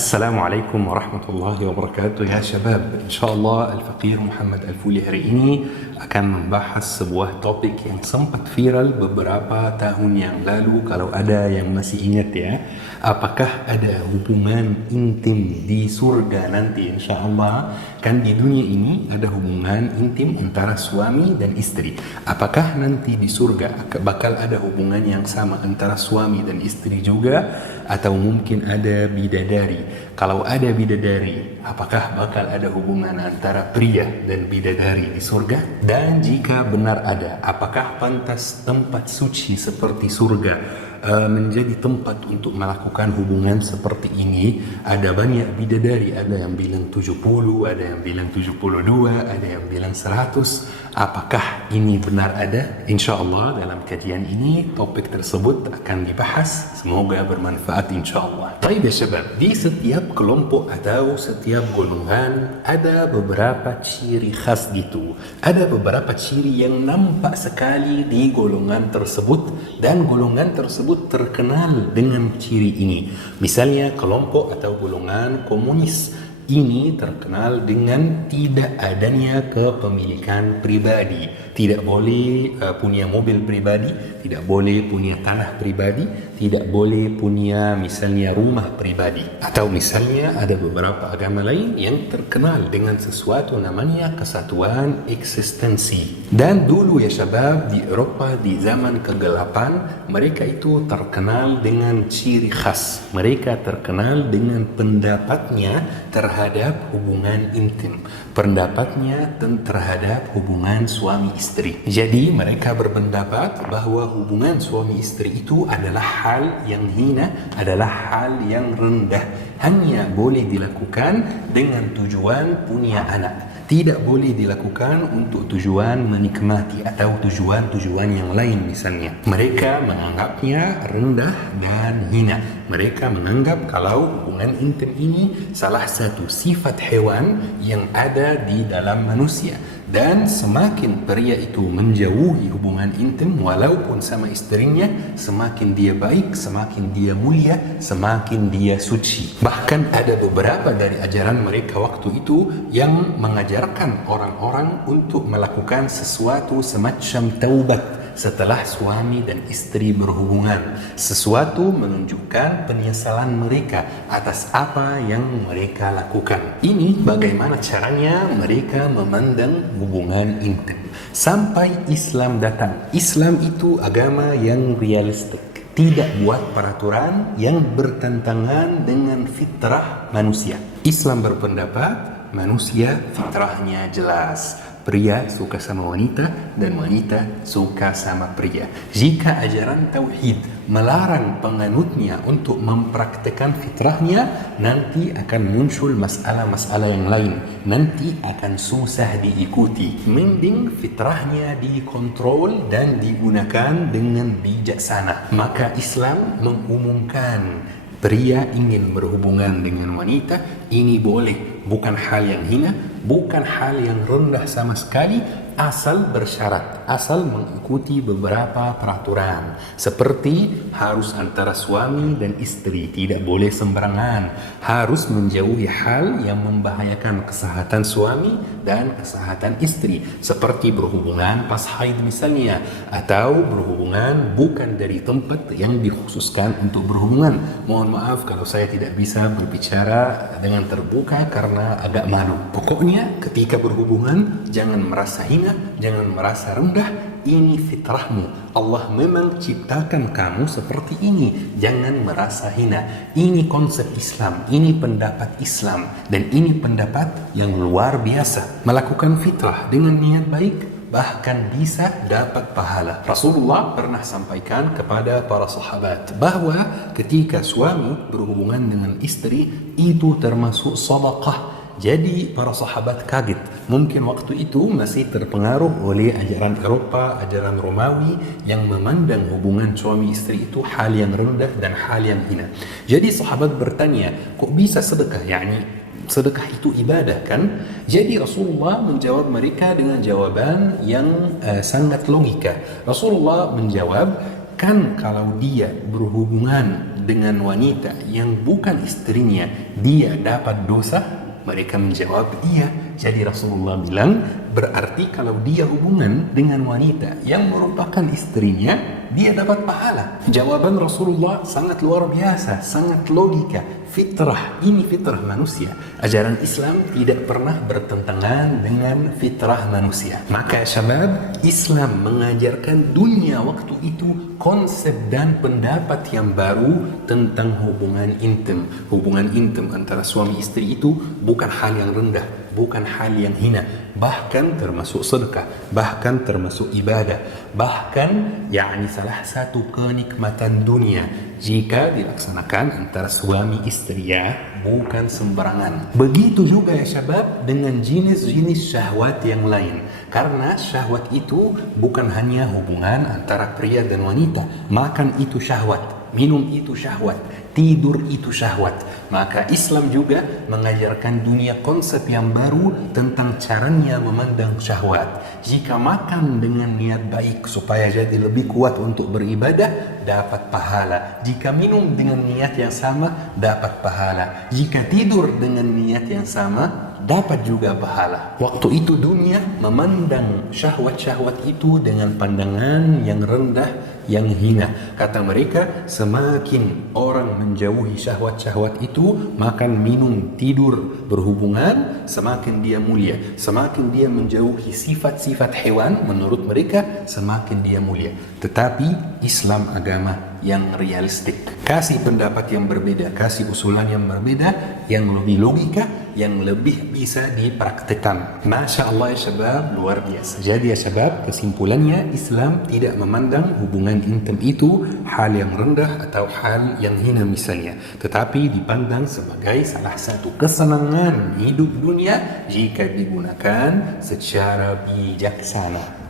Assalamualaikum warahmatullahi wabarakatuh ya syabab. InsyaAllah Al-Faqih Muhammad Al-Fuli hari ini akan membahas sebuah topik yang sempat viral beberapa tahun yang lalu. Kalau ada yang masih ingat ya, apakah ada hubungan intim di surga nanti insyaAllah? Kan di dunia ini ada hubungan intim antara suami dan istri. Apakah nanti di surga bakal ada hubungan yang sama antara suami dan istri juga? Atau mungkin ada bidadari? Kalau ada bidadari, apakah bakal ada hubungan antara pria dan bidadari di surga? Dan jika benar ada, apakah pantas tempat suci seperti surga menjadi tempat untuk melakukan hubungan seperti ini? Ada banyak bidadari, ada yang bilang 70, ada yang bilang 72, ada yang bilang 100. Apakah ini benar ada? InsyaAllah dalam kajian ini topik tersebut akan dibahas. Semoga bermanfaat insyaAllah. Baik ya syabab, di setiap kelompok atau setiap golongan ada beberapa ciri khas gitu. Ada beberapa ciri yang nampak sekali di golongan tersebut, dan golongan tersebut terkenal dengan ciri ini. Misalnya kelompok atau golongan komunis ini terkenal dengan tidak adanya kepemilikan pribadi. Tidak boleh punya mobil pribadi, tidak boleh punya tanah pribadi, tidak boleh punya misalnya rumah pribadi. Atau misalnya ada beberapa agama lain yang terkenal dengan sesuatu namanya kesatuan eksistensi. Dan dulu ya syabab, di Eropa di zaman kegelapan, mereka itu terkenal dengan ciri khas. Mereka terkenal dengan pendapatnya terhadap hubungan intim, pendapatnya terhadap hubungan suami istri. Jadi mereka berpendapat bahwa hubungan suami istri itu adalah hal yang hina, adalah hal yang rendah, hanya boleh dilakukan dengan tujuan punya anak. Tidak boleh dilakukan untuk tujuan menikmati atau tujuan-tujuan yang lain misalnya. Mereka menganggapnya rendah dan hina. Mereka menganggap kalau hubungan intim ini salah satu sifat hewan yang ada di dalam manusia. Dan semakin pria itu menjauhi hubungan intim walaupun sama istrinya, semakin dia baik, semakin dia mulia, semakin dia suci. Bahkan ada beberapa dari ajaran mereka waktu itu yang mengajarkan orang-orang untuk melakukan sesuatu semacam taubat setelah suami dan istri berhubungan. Sesuatu menunjukkan penyesalan mereka atas apa yang mereka lakukan. Ini bagaimana caranya mereka memandang hubungan intim. Sampai Islam datang. Islam itu agama yang realistik, tidak buat peraturan yang bertentangan dengan fitrah manusia. Islam berpendapat manusia fitrahnya jelas. Pria suka sama wanita dan wanita suka sama pria. Jika ajaran tauhid melarang penganutnya untuk mempraktekkan fitrahnya, nanti akan muncul masalah-masalah yang lain. Nanti akan susah diikuti. Mending fitrahnya dikontrol dan digunakan dengan bijaksana. Maka Islam mengumumkan pria ingin berhubungan dengan wanita, ini boleh. Bukan hal yang hina, bukan hal yang rendah sama sekali, asal bersyarat, asal mengikuti beberapa peraturan. Seperti harus antara suami dan istri, tidak boleh sembarangan. Harus menjauhi hal yang membahayakan kesehatan suami dan kesehatan istri. Seperti berhubungan pas haid misalnya, atau berhubungan bukan dari tempat yang dikhususkan untuk berhubungan. Mohon maaf kalau saya tidak bisa berbicara dengan terbuka karena agak malu. Pokoknya ketika berhubungan jangan merasa hina, jangan merasa rendah. Ini fitrahmu. Allah memang ciptakan kamu seperti ini. Jangan merasa hina. Ini konsep Islam, ini pendapat Islam, dan ini pendapat yang luar biasa. Melakukan fitrah dengan niat baik bahkan bisa dapat pahala. Rasulullah pernah sampaikan kepada para sahabat bahwa ketika suami berhubungan dengan istri itu termasuk sedekah. Jadi para sahabat kaget. Mungkin waktu itu masih terpengaruh oleh ajaran Eropa, ajaran Romawi yang memandang hubungan suami istri itu hal yang rendah dan hal yang hina. Jadi sahabat bertanya, kok bisa sedekah? Sedekah itu ibadah kan? Jadi Rasulullah menjawab mereka dengan jawaban yang sangat logika. Rasulullah menjawab, kan kalau dia berhubungan dengan wanita yang bukan istrinya, dia dapat dosa? Mereka menjawab iya. Jadi Rasulullah bilang, berarti kalau dia hubungan dengan wanita yang merupakan istrinya, dia dapat pahala. Jawaban Rasulullah sangat luar biasa, sangat logika, fitrah. Ini fitrah manusia. Ajaran Islam tidak pernah bertentangan dengan fitrah manusia. Maka syabab, Islam mengajarkan dunia waktu itu konsep dan pendapat yang baru tentang hubungan intim. Hubungan intim antara suami istri itu bukan hal yang rendah, bukan hal yang hina, bahkan termasuk sedekah, bahkan termasuk ibadah, bahkan yakni salah satu kenikmatan dunia jika dilaksanakan antara suami istri, ya, bukan sembarangan. Begitu juga ya syabab dengan jenis-jenis syahwat yang lain, karena syahwat itu bukan hanya hubungan antara pria dan wanita. Makan itu syahwat, minum itu syahwat, tidur itu syahwat. Maka Islam juga mengajarkan dunia konsep yang baru tentang caranya memandang syahwat. Jika makan dengan niat baik supaya jadi lebih kuat untuk beribadah, dapat pahala. Jika minum dengan niat yang sama, dapat pahala. Jika tidur dengan niat yang sama, dapat juga pahala. Waktu itu dunia memandang syahwat-syahwat itu dengan pandangan yang rendah, yang hina. Kata mereka, semakin orang menjauhi syahwat-syahwat itu, makan, minum, tidur, berhubungan, semakin dia mulia. Semakin dia menjauhi sifat-sifat hewan, menurut mereka, semakin dia mulia. Tetapi Islam agama yang realistik, kasih pendapat yang berbeda, kasih usulan yang berbeda, yang lebih logika, yang lebih bisa dipraktikkan. Masya Allah ya syabab, luar biasa. Jadi ya syabab, kesimpulannya Islam tidak memandang hubungan intim itu hal yang rendah atau hal yang hina misalnya, tetapi dipandang sebagai salah satu kesenangan hidup dunia jika digunakan secara bijaksana.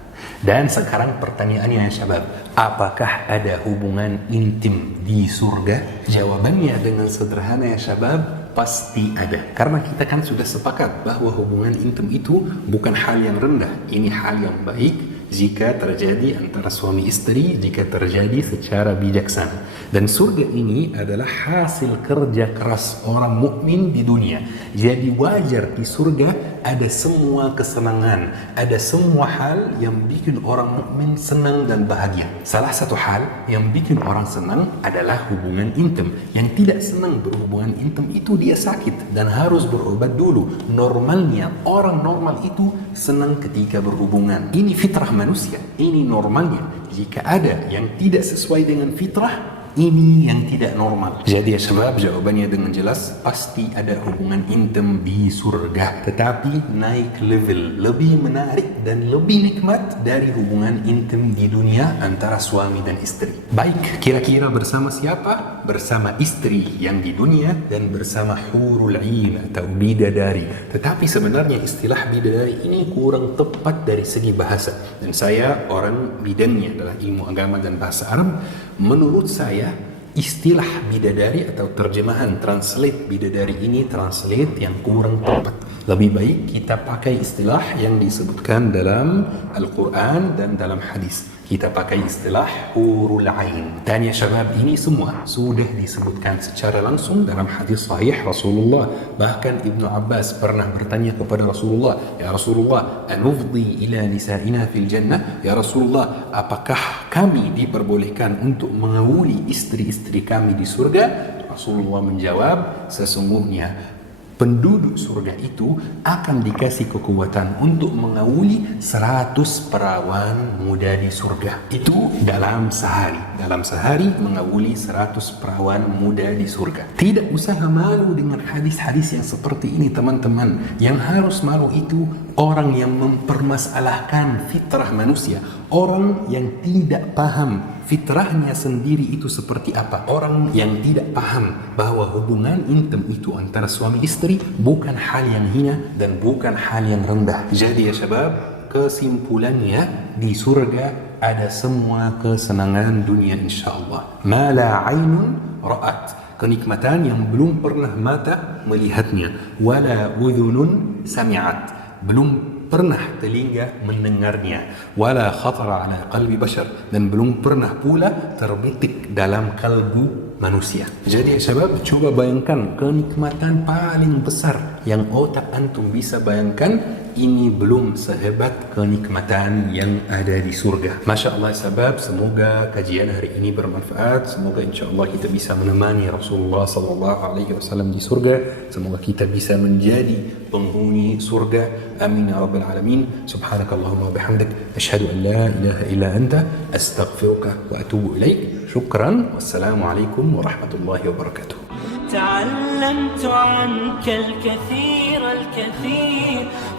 Dan sekarang pertanyaannya ya syabab, apakah ada hubungan intim di surga? Jawabannya dengan sederhana ya syabab, pasti ada. Karena kita kan sudah sepakat bahwa hubungan intim itu bukan hal yang rendah. Ini hal yang baik jika terjadi antara suami istri, jika terjadi secara bijaksana. Dan surga ini adalah hasil kerja keras orang mukmin di dunia. Jadi wajar di surga ada semua kesenangan, ada semua hal yang bikin orang mukmin senang dan bahagia. Salah satu hal yang bikin orang senang adalah hubungan intim. Yang tidak senang berhubungan intim itu dia sakit dan harus berobat dulu. Normalnya orang normal itu senang ketika berhubungan. Ini fitrah manusia, ini normalnya. Jika ada yang tidak sesuai dengan fitrah, ini yang tidak normal. Jadi ya sebab jawabannya dengan jelas, pasti ada hubungan intim di surga, tetapi naik level, lebih menarik dan lebih nikmat dari hubungan intim di dunia antara suami dan istri. Baik, kira-kira bersama siapa? Bersama istri yang di dunia dan bersama hurul ain atau bidadari. Tetapi sebenarnya istilah bidadari ini kurang tepat dari segi bahasa, dan saya orang bidangnya adalah ilmu agama dan bahasa Arab. Menurut saya, istilah bidadari atau terjemahan translate bidadari ini translate yang kurang tepat. Lebih baik kita pakai istilah yang disebutkan dalam Al-Quran dan dalam hadis. Kita pakai istilah hurul ain. Dan ya syabab, ini semua sudah disebutkan secara langsung dalam hadis sahih Rasulullah. Bahkan Ibnu Abbas pernah bertanya kepada Rasulullah, ya Rasulullah, anufdi ila nisa'ina fil jannah? Ya Rasulullah, apakah kami diperbolehkan untuk mengawuli istri-istri kami di surga? Rasulullah menjawab, sesungguhnya penduduk surga itu akan dikasih kekuatan untuk mengawuli 100 perawan muda di surga. Itu dalam sehari. Dalam sehari mengawuli 100 perawan muda di surga. Tidak usah malu dengan hadis-hadis yang seperti ini teman-teman. Yang harus malu itu orang yang mempermasalahkan fitrah manusia. Orang yang tidak paham fitrahnya sendiri itu seperti apa. Orang yang tidak paham bahwa hubungan intim itu antara suami istri bukan hal yang hina dan bukan hal yang rendah. Jadi ya syabab, kesimpulannya di surga ada semua kesenangan dunia insyaAllah. Ma la aynun ra'at, kenikmatan yang belum pernah mata melihatnya. Wala udhunun sami'at, belum pernah telinga mendengarnya. Wala khatara ala qalbi bashar, dan belum pernah pula terbetik dalam kalbu manusia. Jadi sebab coba bayangkan kenikmatan paling besar yang otak antum bisa bayangkan, ini belum sehebat kenikmatan yang ada di surga. Masya Allah sebab, semoga kajian hari ini bermanfaat. Semoga insya Allah kita bisa menemani Rasulullah SAW di surga. Semoga kita bisa menjadi penghuni surga. Amin ya rabbal alamin. Subhanakallahumma wa bihamdik, asyhadu an la ilaha illa anta, astaghfiruka wa atubu ilaik. Syukran. Wassalamualaikum warahmatullahi wabarakatuh. تعلمت عنك الكثير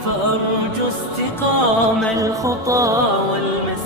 فأرجو استقام الخطى والمسير